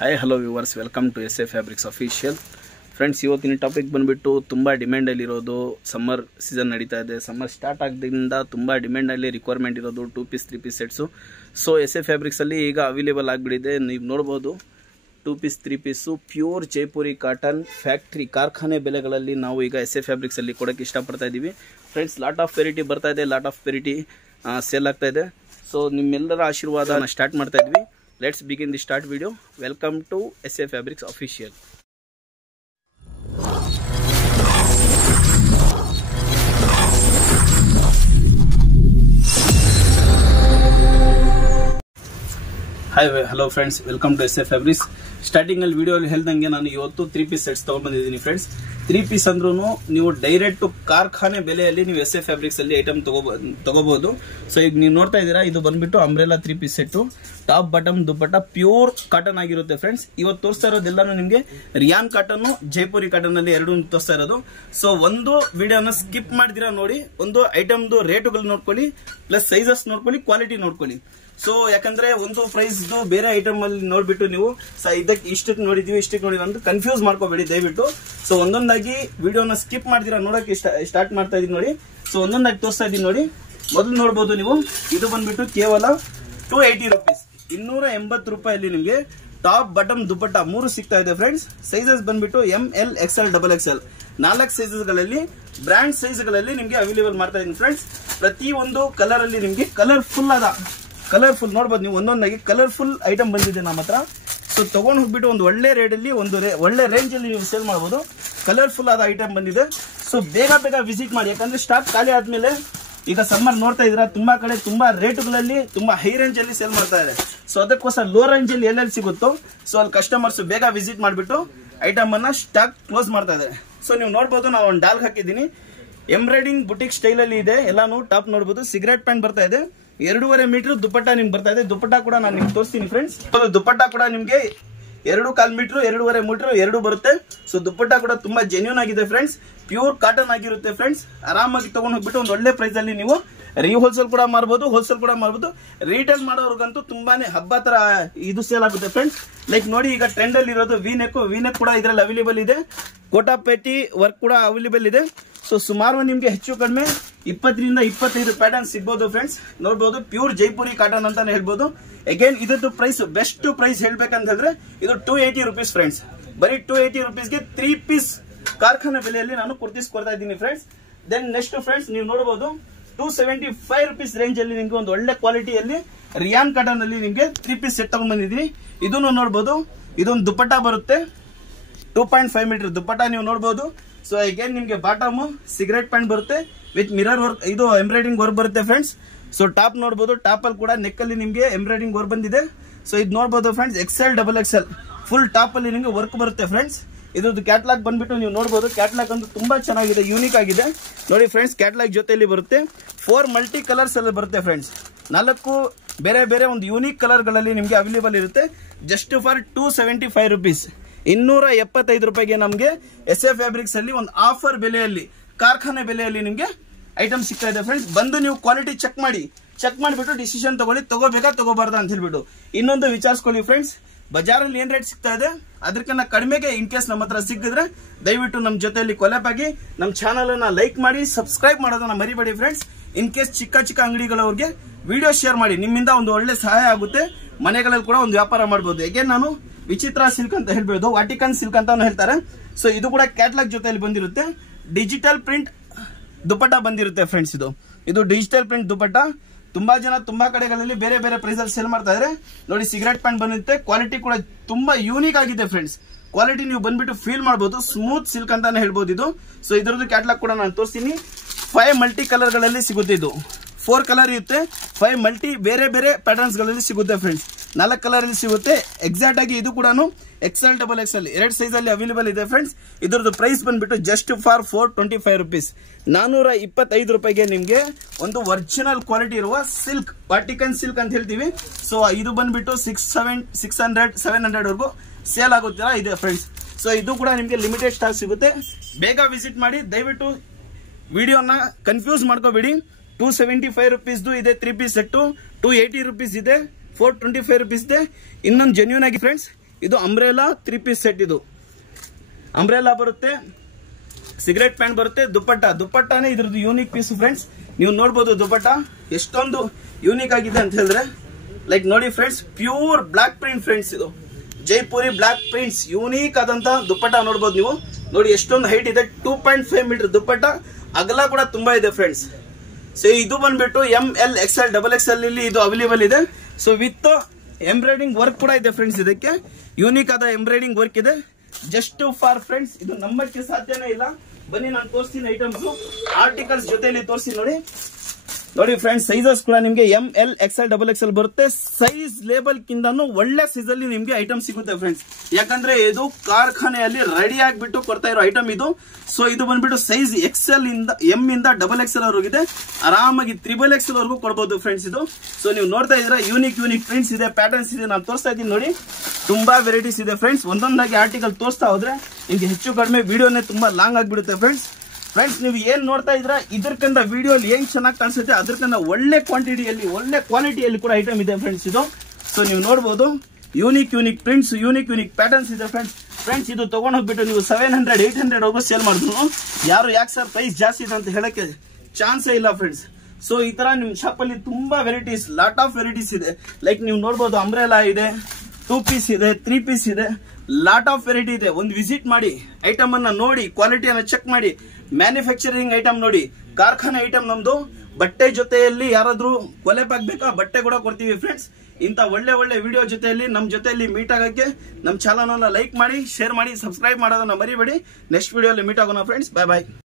Hi hello viewers, welcome to S A fabrics official. Friends, ಇವತ್ತಿನ topic ಬಂದುಬಿಟ್ಟು ತುಂಬ ಡಿಮ್ಯಾಂಡಲ್ಲಿರೋದು summer season ನಡೀತಾ ಇದೆ. ಸಮ್ಮರ್ ಸ್ಟಾರ್ಟ್ ಆಗಿದ್ದರಿಂದ ತುಂಬ ಡಿಮ್ಯಾಂಡಲ್ಲಿ ರಿಕ್ವೈರ್ಮೆಂಟ್ ಇರೋದು 2 piece 3 piece sets. So S A ಫ್ಯಾಬ್ರಿಕ್ಸಲ್ಲಿ ಈಗ ಅವೈಲೇಬಲ್ ಆಗಿಬಿಟ್ಟಿದೆ. ನೀವು ನೋಡ್ಬೋದು 2 piece 3 piece pure Jaipuri cotton factory ಕಾರ್ಖಾನೆ ಬೆಲೆಗಳಲ್ಲಿ ನಾವು ಈಗ ಎಸ್ ಎ ಫ್ಯಾಬ್ರಿಕ್ಸಲ್ಲಿ ಕೊಡೋಕ್ಕೆ ಇಷ್ಟಪಡ್ತಾ ಇದ್ದೀವಿ. ಫ್ರೆಂಡ್ಸ್, ಲಾಟ್ ಆಫ್ ವೆರೈಟಿ ಬರ್ತಾ ಇದೆ, ಲಾಟ್ ಆಫ್ ವೆರೈಟಿ ಸೇಲ್ ಆಗ್ತಾ ಇದೆ. ಸೊ ನಿಮ್ಮೆಲ್ಲರ ಆಶೀರ್ವಾದ ಸ್ಟಾರ್ಟ್ ಮಾಡ್ತಾ ಇದ್ವಿ. Let's begin the start video. Welcome to SA Fabrics Official. Hi hello friends, welcome to S A fabrics. Starting ಅಲ್ಲಿ ವಿಡಿಯೋ ಅಲ್ಲಿ ಹೇಳ್ದಂಗೆ ನಾನು ಇವತ್ತು 3 ಪೀಸ್ ಸೆಟ್ಸ್ ತಗೊಂಡ್ಬಂದಿದ್ದೀನಿ ಫ್ರೆಂಡ್ಸ್. 3 ಪೀಸ್ ಅಂದ್ರೂ ನೀವು ಡೈರೆಕ್ಟ್ ಕಾರ್ಖಾನೆ ಬೆಲೆಯಲ್ಲಿ ನೀವು ಎಸ್ ಎ ಫ್ಯಾಬ್ರಿಕ್ಸ್ ಅಲ್ಲಿ ಐಟಮ್ ತಗೋಬಹುದು. ಸೊ ಈಗ ನೀವು ನೋಡ್ತಾ ಇದ್ದೀರಾ, ಇದು ಬಂದ್ಬಿಟ್ಟು umbrella 3 piece set, top bottom dupatta pure cotton ಆಗಿರುತ್ತೆ ಫ್ರೆಂಡ್ಸ್. ಇವತ್ತು ತೋರಿಸ್ತಾ ಇರೋದೆಲ್ಲಾನು ನಿಮಗೆ ರಿಯಾನ್ ಕಾಟನ್, ಜೈಪುರಿ ಕಾಟನ್ ಅಲ್ಲಿ ಎರಡು ತೋರಿಸ್ತಾ ಇರೋದು. ಸೊ ಒಂದು ವಿಡಿಯೋನ ಸ್ಕಿಪ್ ಮಾಡಿದಿರಾ ನೋಡಿ, ಒಂದು ಐಟಮ್ದು ರೇಟುಗಳು ನೋಡ್ಕೊಳ್ಳಿ, ಪ್ಲಸ್ ಸೈಜಸ್ ನೋಡ್ಕೊಳ್ಳಿ, ಕ್ವಾಲಿಟಿ ನೋಡ್ಕೊಳ್ಳಿ. ಸೊ ಯಾಕಂದ್ರೆ ಒಂದು ಪ್ರೈಸ್ ಬೇರೆ ಐಟಮ್ ಅಲ್ಲಿ ನೋಡ್ಬಿಟ್ಟು ನೀವು ಇದಕ್ಕೆ ಇಷ್ಟಕ್ಕೆ ನೋಡಿದೀವಿ ಇಷ್ಟಕ್ಕೆ ನೋಡಿದ್ವಿ ಅಂತ ಕನ್ಫ್ಯೂಸ್ ಮಾಡ್ಕೋಬೇಡಿ ದಯವಿಟ್ಟು. ಸೊ ಒಂದೊಂದಾಗಿ ವಿಡಿಯೋನ ಸ್ಕಿಪ್ ಮಾಡ್ತೀರಾ ನೋಡಕ್ಕೆ ಸ್ಟಾರ್ಟ್ ಮಾಡ್ತಾ ಇದೀನಿ ನೋಡಿ. ಸೊ ಒಂದೊಂದಾಗಿ ತೋರಿಸ್ತಾ ಇದೀನಿ ನೋಡಿ. ಮೊದಲು ನೋಡಬಹುದು ನೀವು, ಇದು ಬಂದ್ಬಿಟ್ಟು ಕೇವಲ 280 ರೂಪೀಸ್, 280 ರೂಪಾಯಲ್ಲಿ ನಿಮಗೆ ಟಾಪ್ ಬಾಟಮ್ ದುಪ್ಪಟ್ಟ 3 ಸಿಗ್ತಾ ಇದೆ ಫ್ರೆಂಡ್ಸ್. ಸೈಜಸ್ ಬಂದ್ಬಿಟ್ಟು ML XL XXL 4 ಸೈಜಸ್ ಗಳಲ್ಲಿ ಬ್ರಾಂಡ್ ಸೈಜ್ ಗಳಲ್ಲಿ ನಿಮಗೆ ಅವೈಲೇಬಲ್ ಮಾಡ್ತಾ ಇದೀನಿ ಫ್ರೆಂಡ್ಸ್. ಪ್ರತಿ ಒಂದು ಕಲರ್ ಅಲ್ಲಿ ನಿಮಗೆ ಕಲರ್ಫುಲ್ ನೋಡ್ಬೋದು ನೀವು, ಒಂದೊಂದಾಗಿ ಕಲರ್ಫುಲ್ ಐಟಮ್ ಬಂದಿದೆ ನಮ್ಮ ಹತ್ರ. ಸೊ ತಗೊಂಡು ಹೋಗ್ಬಿಟ್ಟು ಒಂದು ಒಳ್ಳೆ ರೇಟ್ ಅಲ್ಲಿ ಒಳ್ಳೆ ರೇಂಜ್ ಅಲ್ಲಿ ನೀವು ಸೇಲ್ ಮಾಡಬಹುದು. ಕಲರ್ಫುಲ್ ಆದ ಐಟಮ್ ಬಂದಿದೆ. ಸೊ ಬೇಗ ವಿಸಿಟ್ ಮಾಡಿ, ಯಾಕಂದ್ರೆ ಸ್ಟಾಕ್ ಖಾಲಿ ಆದ್ಮೇಲೆ ಈಗ ಸಮ್ಮರ್ ನೋಡ್ತಾ ಇದ್ದೀರಾ, ತುಂಬಾ ಕಡೆ ತುಂಬಾ ರೇಟ್ಗಳಲ್ಲಿ ತುಂಬಾ ಹೈ ರೇಂಜ್ ಅಲ್ಲಿ ಸೇಲ್ ಮಾಡ್ತಾ ಇದೆ. ಸೊ ಅದಕ್ಕೋಸ್ಕರ ಲೋ ರೇಂಜ್ ಅಲ್ಲಿ ಎಲ್ಲೆಲ್ಲಿ ಸಿಗುತ್ತೋ ಸೊ ಅಲ್ಲಿ ಕಸ್ಟಮರ್ಸ್ ಬೇಗ ವಿಸಿಟ್ ಮಾಡಿಬಿಟ್ಟು ಐಟಮ್ ಅನ್ನ ಸ್ಟಾಕ್ ಕ್ಲೋಸ್ ಮಾಡ್ತಾ ಇದ್ದಾರೆ. ಸೊ ನೀವು ನೋಡ್ಬೋದು, ನಾವು ಒಂದು ಡಾಲ್ ಹಾಕಿದ್ದೀನಿ, ಎಂಬ್ರಾಯ್ಡಿಂಗ್ ಬುಟಿಕ್ ಸ್ಟೈಲ್ ಅಲ್ಲಿ ಇದೆ. ಎಲ್ಲಾನು ಟಾಪ್ ನೋಡಬಹುದು. ಸಿಗರೇಟ್ ಪ್ಯಾಂಟ್ ಬರ್ತಾ ಇದೆ, 2.5 ಮೀಟರ್ ದುಪ್ಪಟ್ಟ ನಿಮ್ಗೆ ಬರ್ತಾ ಇದೆ. ದುಪ್ಪಟ್ಟ ಕೂಡ ನಾನು ನಿಮ್ಗೆ ತೋರಿಸ್ತೀನಿ ಫ್ರೆಂಡ್ಸ್. ದುಪ್ಪಟ್ಟ ಕೂಡ ನಿಮ್ಗೆ 2.25 ಮೀಟರ್ 2.5 ಮೀಟರ್ 2 ಬರುತ್ತೆ. ಸೊ ದುಪ್ಪಟ್ಟ ಕೂಡ ತುಂಬಾ ಜೆನ್ಯೂನ್ ಆಗಿದೆ ಫ್ರೆಂಡ್ಸ್, ಪ್ಯೂರ್ ಕಾಟನ್ ಆಗಿರುತ್ತೆ ಫ್ರೆಂಡ್ಸ್. ಆರಾಮಾಗಿ ತಗೊಂಡು ಹೋಗ್ಬಿಟ್ಟು ಒಂದು ಒಳ್ಳೆ ಪ್ರೈಸ್ ಅಲ್ಲಿ ನೀವು ಹೋಲ್ಸೇಲ್ ಕೂಡ ಮಾಡಬಹುದು. ರೀಟೇಲ್ ಮಾಡೋರ್ಗಂತೂ ತುಂಬಾನೇ ಹಬ್ಬ ತರ ಇದು ಸೇಲ್ ಆಗುತ್ತೆ ಫ್ರೆಂಡ್ಸ್. ಲೈಕ್ ನೋಡಿ, ಈಗ ಟ್ರೆಂಡ್ ಅಲ್ಲಿ ಇರೋದು ವಿನೆಕ್ ಕೂಡ ಇದರಲ್ಲಿ ಅವೈಲೇಬಲ್ ಇದೆ. ಕೋಟಾಪೇಟಿ ವರ್ಕ್ ಕೂಡ ಅವೈಲೇಬಲ್ ಇದೆ. ಸೊ ಸುಮಾರು ನಿಮ್ಗೆ ಹೆಚ್ಚು ಕಡಿಮೆ 20 ರಿಂದ 25 ಪ್ಯಾಟರ್ನ್ ಸಿಗ್ಬೋದು ಫ್ರೆಂಡ್ಸ್. ನೋಡ್ಬೋದು, ಪ್ಯೂರ್ ಜೈಪುರಿ ಕಾಟನ್ ಅಂತಾನೆ ಹೇಳ್ಬೋದು. ಅಗೇನ್ ಇದದ್ದು ಪ್ರೈಸ್, ಬೆಸ್ಟ್ ಪ್ರೈಸ್ ಹೇಳ್ಬೇಕಂತ ಹೇಳಿದ್ರೆ ಇದು 280 ರೂಪೀಸ್ ಫ್ರೆಂಡ್ಸ್. ಬರೀ 280 ರೂಪೀಸ್ಗೆ 3 ಪೀಸ್ ಕಾರ್ಖಾನೆ ಬೆಲೆಯಲ್ಲಿ ನಾನು ಕುರ್ತೀಸ್ ಕೊಡ್ತಾ ಇದ್ದೀನಿ ಫ್ರೆಂಡ್ಸ್. ದೆನ್ ನೆಕ್ಸ್ಟ್ ಫ್ರೆಂಡ್ಸ್, ನೀವು ನೋಡಬಹುದು 275 ರೂಪೀಸ್ ರೇಂಜ್ ಅಲ್ಲಿ ನಿಮ್ಗೆ ಒಂದು ಒಳ್ಳೆ ಕ್ವಾಲಿಟಿಯಲ್ಲಿ ರಿಯಾನ್ ಕಾಟನ್ ಅಲ್ಲಿ ನಿಮ್ಗೆ 3 ಪೀಸ್ ಸೆಟ್ ತಗೊಂಡ್ ಬಂದಿದ್ದೀನಿ. ಇದನ್ನು ನೋಡಬಹುದು, ಇದೊಂದು ದುಪ್ಪಟ್ಟ ಬರುತ್ತೆ, 2.5 ಮೀಟರ್ ದುಪ್ಪಟ್ಟ ನೀವು ನೋಡಬಹುದು. ಸೊ ಅಗೇನ್ ನಿಮ್ಗೆ ಬಾಟಮ್ ಸಿಗರೇಟ್ ಪ್ಯಾಂಟ್ ಬರುತ್ತೆ ವಿತ್ ಮಿರರ್ ವರ್ಕ್, ಇದು ಎಂಬ್ರಾಯ್ಡಿಂಗ್ ವರ್ಕ್ ಬರುತ್ತೆ ಫ್ರೆಂಡ್ಸ್. ಸೊ ಟಾಪ್ ನೋಡಬಹುದು, ಟಾಪ್ ಅಲ್ಲಿ ಕೂಡ ನೆಕ್ ಅಲ್ಲಿ ನಿಮ್ಗೆ ಎಂಬ್ರಾಯ್ಡಿಂಗ್ ವರ್ಕ್ ಬಂದಿದೆ. ಸೊ ಇದು ನೋಡಬಹುದು friends, XL XXL full top ಅಲ್ಲಿ ನಿಮ್ಗೆ ವರ್ಕ್ ಬರುತ್ತೆ ಫ್ರೆಂಡ್ಸ್. ಇದ್ರದ್ದು ಕ್ಯಾಟ್ಲಾಗ್ ಬಂದ್ಬಿಟ್ಟು ನೀವು ನೋಡಬಹುದು, ಕ್ಯಾಟ್ಲಾಗ್ ಅಂತೂ ತುಂಬಾ ಚೆನ್ನಾಗಿದೆ, ಯೂನಿಕ್ ಆಗಿದೆ ನೋಡಿ ಫ್ರೆಂಡ್ಸ್. ಕ್ಯಾಟ್ಲಾಗ್ ಜೊತೆಯಲ್ಲಿ ಬರುತ್ತೆ 4 ಮಲ್ಟಿ ಕಲರ್ಸ್ ಅಲ್ಲಿ ಬರುತ್ತೆ ಫ್ರೆಂಡ್ಸ್. 4 ಬೇರೆ ಒಂದು ಯೂನಿಕ್ ಕಲರ್ ಗಳಲ್ಲಿ ನಿಮ್ಗೆ ಅವೈಲೇಬಲ್ ಇರುತ್ತೆ. ಜಸ್ಟ್ ಫಾರ್ 275 ರೂಪೀಸ್, 275 ರೂಪಾಯಿಗೆ ನಮಗೆ ಎಸ್ ಎ ಫ್ಯಾಬ್ರಿಕ್ಸ್ ಅಲ್ಲಿ ಒಂದು ಆಫರ್ ಬೆಲೆಯಲ್ಲಿ ಕಾರ್ಖಾನೆ ಬೆಲೆಯಲ್ಲಿ ನಿಮ್ಗೆ ಐಟಮ್ ಸಿಗ್ತಾ ಇದೆ ಫ್ರೆಂಡ್ಸ್. ಬಂದು ನೀವು ಕ್ವಾಲಿಟಿ ಚೆಕ್ ಮಾಡಿಬಿಟ್ಟು ಡಿಸಿಷನ್ ತಗೋಬೇಕಾ ತಗೋಬಾರ್ದಾ ಅಂತ ಹೇಳ್ಬಿಟ್ಟು ಇನ್ನೊಂದು ವಿಚಾರಿಸ್ಕೊಳ್ಳಿ ಫ್ರೆಂಡ್ಸ್. ಬಜಾರಲ್ಲಿ ಏನ್ ರೇಟ್ ಸಿಗ್ತಾ ಇದೆ ಅದಕ್ಕಿಂತ ಕಡಿಮೆಗೆ ಇನ್ ಕೇಸ್ ನಮ್ಮ ಹತ್ರ ಸಿಕ್ಕಿದ್ರೆ ದಯವಿಟ್ಟು ನಮ್ಮ ಜೊತೆಯಲ್ಲಿ ಕೊಲಾಬ್ ಆಗಿ ನಮ್ಮ ಚಾನಲ್ ಅನ್ನ ಲೈಕ್ ಮಾಡಿ, ಸಬ್ಸ್ಕ್ರೈಬ್ ಮಾಡೋದನ್ನ ಮರಿಬೇಡಿ ಫ್ರೆಂಡ್ಸ್. ಇನ್ ಕೇಸ್ ಚಿಕ್ಕ ಅಂಗಡಿಗಳವ್ರಿಗೆ ವಿಡಿಯೋ ಶೇರ್ ಮಾಡಿ, ನಿಮ್ಮಿಂದ ಒಂದು ಒಳ್ಳೆ ಸಹಾಯ ಆಗುತ್ತೆ. ಮನೆಗಳಲ್ಲಿ ಕೂಡ ಒಂದು ವ್ಯಾಪಾರ ಮಾಡಬಹುದು. ಅಗೇನ್ ನಾನು ವಿಚಿತ್ರ ಸಿಲ್ಕ್ ಅಂತ ಹೇಳ್ಬೋದು, ವಾಟಿಕನ್ ಸಿಲ್ಕ್ ಅಂತ ಹೇಳ್ತಾರೆ. ಸೊ ಇದು ಕೂಡ ಕ್ಯಾಟ್ಲಾಗ್ ಜೊತೆಯಲ್ಲಿ ಬಂದಿರುತ್ತೆ. ಡಿಜಿಟಲ್ ಪ್ರಿಂಟ್ ದುಪ್ಪಟ್ಟ ಬಂದಿರುತ್ತೆ ಫ್ರೆಂಡ್ಸ್. ಇದು ಡಿಜಿಟಲ್ ಪ್ರಿಂಟ್ ದುಪ್ಪಟ್ಟ. ತುಂಬಾ ಜನ ತುಂಬಾ ಕಡೆಗಳಲ್ಲಿ ಬೇರೆ ಪ್ರೈಸ್ ಅಲ್ಲಿ ಸೇಲ್ ಮಾಡ್ತಾ ಇದ್ದಾರೆ ನೋಡಿ. ಸಿಗರೇಟ್ ಪ್ಯಾಂಟ್ ಬಂದಿರುತ್ತೆ, ಕ್ವಾಲಿಟಿ ಕೂಡ ತುಂಬಾ ಯೂನಿಕ್ ಆಗಿದೆ ಫ್ರೆಂಡ್ಸ್. ಕ್ವಾಲಿಟಿ ನೀವು ಬಂದ್ಬಿಟ್ಟು ಫೀಲ್ ಮಾಡಬಹುದು, ಸ್ಮೂತ್ ಸಿಲ್ಕ್ ಅಂತಾನೆ ಹೇಳ್ಬೋದು ಇದು. ಸೊ ಇದರದ್ದು ಕ್ಯಾಟ್ಲಾಗ್ ಕೂಡ ನಾನು ತೋರಿಸ್ತೀನಿ. 5 ಮಲ್ಟಿ ಕಲರ್ ಗಳಲ್ಲಿ ಸಿಗುತ್ತೆ. ಇದು 4 ಕಲರ್ ಇರುತ್ತೆ, 5 ಮಲ್ಟಿ ಬೇರೆ ಪ್ಯಾಟರ್ನ್ಸ್ ಗಳಲ್ಲಿ ಸಿಗುತ್ತೆ ಫ್ರೆಂಡ್ಸ್. 4 ಕಲರ್ ಅಲ್ಲಿ ಸಿಗುತ್ತೆ ಎಕ್ಸಾಕ್ಟ್ ಆಗಿ. ಇದು ಕೂಡ XL XXL 2 ಸೈಜ್ ಅಲ್ಲಿ ಅವೈಲೇಬಲ್ ಇದೆ ಫ್ರೆಂಡ್ಸ್. ಇದರದ್ದು ಪ್ರೈಸ್ ಬಂದ್ಬಿಟ್ಟು ಜಸ್ಟ್ ಫಾರ್ 425 ರೂಪೀಸ್, 425 ರೂಪಾಯಿಗೆ ನಿಮ್ಗೆ ಒಂದು ಒರಿಜಿನಲ್ ಕ್ವಾಲಿಟಿ ಇರುವ ಸಿಲ್ಕ್, ವಾಟಿಕನ್ ಸಿಲ್ಕ್ ಅಂತ ಹೇಳ್ತೀವಿ. ಸೊ ಇದು ಬಂದ್ಬಿಟ್ಟು 600-700 ವರೆಗೂ ಸೇಲ್ ಆಗುತ್ತಾ ಇದೆ ಫ್ರೆಂಡ್ಸ್. ಸೊ ಇದು ಕೂಡ ನಿಮ್ಗೆ ಲಿಮಿಟೆಡ್ ಸ್ಟಾಕ್ ಸಿಗುತ್ತೆ. ಬೇಗ ವಿಸಿಟ್ ಮಾಡಿ ದಯವಿಟ್ಟು. ವಿಡಿಯೋನ ಕನ್ಫ್ಯೂಸ್ ಮಾಡ್ಕೋಬೇಡಿ. 275 ರೂಪೀಸ್ದು ಇದೆ 3 ಪೀಸ್ ಸೆಟ್ಟು, 280 ರೂಪೀಸ್ ಇದೆ, 425 ರೂಪೀಸ್ ಇದೆ. ಇನ್ನೊಂದು ಜೆನ್ಯೂನ್ ಆಗಿ ಫ್ರೆಂಡ್ಸ್ ಇದು ಅಂಬ್ರೆಲಾ 3 ಪೀಸ್ ಸೆಟ್. ಇದು ಅಂಬ್ರೆಲಾ ಬರುತ್ತೆ, ಸಿಗರೆಟ್ ಪ್ಯಾಂಟ್ ಬರುತ್ತೆ, ದುಪ್ಪಟ್ಟಾನೇ ಇದ್ರದ್ದು ಯೂನಿಕ್ ಪೀಸ್ ಫ್ರೆಂಡ್ಸ್. ನೀವು ನೋಡ್ಬೋದು ದುಪ್ಪಟ್ಟ ಎಷ್ಟೊಂದು ಯೂನಿಕ್ ಆಗಿದೆ ಅಂತ ಹೇಳಿದ್ರೆ, ಲೈಕ್ ನೋಡಿ friends, pure block print friends. ಇದು ಜೈಪುರಿ ಬ್ಲಾಕ್ ಪ್ರಿಂಟ್ಸ್ ಯೂನಿಕ್ ಆದಂತ ದುಪ್ಪಟ್ಟ ನೋಡ್ಬೋದು ನೀವು. ನೋಡಿ ಎಷ್ಟೊಂದು ಹೈಟ್ ಇದೆ, 2.5 ಮೀಟರ್ ದುಪ್ಪಟ್ಟ, ಅಗಲ ಕೂಡ ತುಂಬಾ ಇದೆ ಫ್ರೆಂಡ್ಸ್. ಸೊ ಇದು ಬಂದ್ಬಿಟ್ಟು ML XL XXL ಇಲ್ಲಿ ಇದು ಅವೈಲೇಬಲ್ ಇದೆ. ಸೊ ವಿತ್ ಎಂಬ್ರಾಯ್ಡಿಂಗ್ ವರ್ಕ್ ಕೂಡ ಇದೆ ಫ್ರೆಂಡ್ಸ್. ಇದಕ್ಕೆ ಯೂನಿಕ್ ಆದ ಎಂಬ್ರಾಯ್ಡಿಂಗ್ ವರ್ಕ್ ಇದೆ. ಜಸ್ಟ್ ಫಾರ್ ಫ್ರೆಂಡ್ಸ್, ಇದು ನಂಬಕ್ಕೆ ಸಾಧ್ಯನೇ ಇಲ್ಲ. ಬನ್ನಿ ನಾನು ತೋರಿಸ್ತೀನಿ ಐಟಮ್ಸ್, ಆರ್ಟಿಕಲ್ಸ್ ಜೊತೆಯಲ್ಲಿ ತೋರಿಸಿ ನೋಡಿ ಫ್ರೆಂಡ್ಸ್. ಸೈಜಸ್ ಕೂಡ ನಿಮ್ಗೆ ML XL XXL ಬರುತ್ತೆ. ಸೈಜ್ ಲೇಬಲ್ ಕಿಂತನೂ ಒಳ್ಳೆ ಸೈಜ್ ಅಲ್ಲಿ ನಿಮ್ಗೆ ಐಟಮ್ ಸಿಗುತ್ತೆ ಫ್ರೆಂಡ್ಸ್. ಯಾಕಂದ್ರೆ ಇದು ಕಾರ್ಖಾನೆಯಲ್ಲಿ ರೆಡಿ ಆಗಿಬಿಟ್ಟು ಕೊಡ್ತಾ ಇರೋ ಐಟಮ್ ಇದು. ಸೊ ಇದು ಬಂದ್ಬಿಟ್ಟು ಸೈಜ್ XL ಇಂದ M ಇಂದ XXL ವರೆಗಿದೆ, ಆರಾಮಾಗಿ XXL ವರೆಗೂ ಕೊಡಬಹುದು ಫ್ರೆಂಡ್ಸ್ ಇದು. ಸೊ ನೀವು ನೋಡ್ತಾ ಇದ್ರೆ ಯೂನಿಕ್ ಪ್ರಿಂಟ್ಸ್ ಇದೆ, ಪ್ಯಾಟರ್ನ್ಸ್ ಇದೆ. ನಾನು ತೋರಿಸ್ತಾ ಇದ್ದೀನಿ ನೋಡಿ, ತುಂಬಾ ವೆರೈಟೀಸ್ ಇದೆ ಫ್ರೆಂಡ್ಸ್. ಒಂದೊಂದಾಗಿ ಆರ್ಟಿಕಲ್ ತೋರಿಸ್ತಾ ಹೋದ್ರೆ ನಿಮ್ಗೆ ಹೆಚ್ಚು ಕಡಿಮೆ ವಿಡಿಯೋನೇ ತುಂಬಾ ಲಾಂಗ್ ಆಗಿಬಿಡುತ್ತೆ ಫ್ರೆಂಡ್ಸ್. ನೀವು ಏನ್ ನೋಡ್ತಾ ಇದ್ರ ಇದಕ್ಕಿಂತ ವಿಡಿಯೋ ಏನ್ ಚೆನ್ನಾಗಿ ಕಾಣಿಸುತ್ತೆ ಅದಕ್ಕಿಂತ ಒಳ್ಳೆ ಕ್ವಾಂಟಿಟಿಯಲ್ಲಿ ಒಳ್ಳೆ ಕ್ವಾಲಿಟಿಯಲ್ಲಿ ಕೂಡ ಐಟಮ್ ಇದೆ ಫ್ರೆಂಡ್ಸ್ ಇದು. ಸೊ ನೀವು ನೋಡಬಹುದು ಯೂನಿಕ್ ಪ್ರಿಂಟ್ಸ್, ಯೂನಿಕ್ ಪ್ಯಾಟರ್ನ್ಸ್ ಇದೆ ಫ್ರೆಂಡ್ಸ್. ಇದು ತಗೊಂಡ್ ಹೋಗ್ಬಿಟ್ಟು ನೀವು 700 800 ವರೆಗೂ ಸೇಲ್ ಮಾಡಿದ್ರು ಯಾರು ಯಾಕೆ ಸರ್ ಪ್ರೈಸ್ ಜಾಸ್ತಿ ಇದೆ ಅಂತ ಹೇಳಕ್ಕೆ ಚಾನ್ಸೇ ಇಲ್ಲ ಫ್ರೆಂಡ್ಸ್. ಸೊ ಈ ತರ ನಿಮ್ ಶಾಪ್ ಅಲ್ಲಿ ತುಂಬಾ ವೆರೈಟೀಸ್, ಲಾಟ್ ಆಫ್ ವೆರೈಟೀಸ್ ಇದೆ. ಲೈಕ್ ನೀವು ನೋಡಬಹುದು ಅಂಬ್ರೆಲಾ ಇದೆ, 2 ಪೀಸ್ ಇದೆ, 3 ಪೀಸ್ ಇದೆ, ಲಾಟ್ ಆಫ್ ವೆರೈಟಿ ಇದೆ. ಒಂದು ವಿಸಿಟ್ ಮಾಡಿ, ಐಟಮ್ ಅನ್ನ ನೋಡಿ, ಕ್ವಾಲಿಟಿಯನ್ನ ಚೆಕ್ ಮಾಡಿ. ಮ್ಯಾನುಫ್ಯಾಕ್ಚರಿಂಗ್ ಐಟಮ್ ನೋಡಿ, ಕಾರ್ಖಾನೆ ಐಟಮ್ ನಮ್ದು. ಬಟ್ಟೆ ಜೊತೆಯಲ್ಲಿ ಯಾರಾದ್ರೂ ಕೊಲೆ ಬೇಕಾ, ಬಟ್ಟೆ ಕೂಡ ಕೊಡ್ತೀವಿ ಫ್ರೆಂಡ್ಸ್. ಇಂತ ಒಳ್ಳೆ ವಿಡಿಯೋ ಜೊತೆಯಲ್ಲಿ ನಮ್ ಜೊತೆಯಲ್ಲಿ ಮೀಟ್ ಆಗಕ್ಕೆ ನಮ್ ಚಾನಲ್ ಅನ್ನ ಲೈಕ್ ಮಾಡಿ, ಶೇರ್ ಮಾಡಿ, ಸಬ್ಸ್ಕ್ರೈಬ್ ಮಾಡೋದನ್ನ ಮರಿಬೇಡಿ. ನೆಕ್ಸ್ಟ್ ವಿಡಿಯೋಲಿ ಮೀಟ್ ಆಗೋಣ ಫ್ರೆಂಡ್ಸ್. ಬಾಯ್.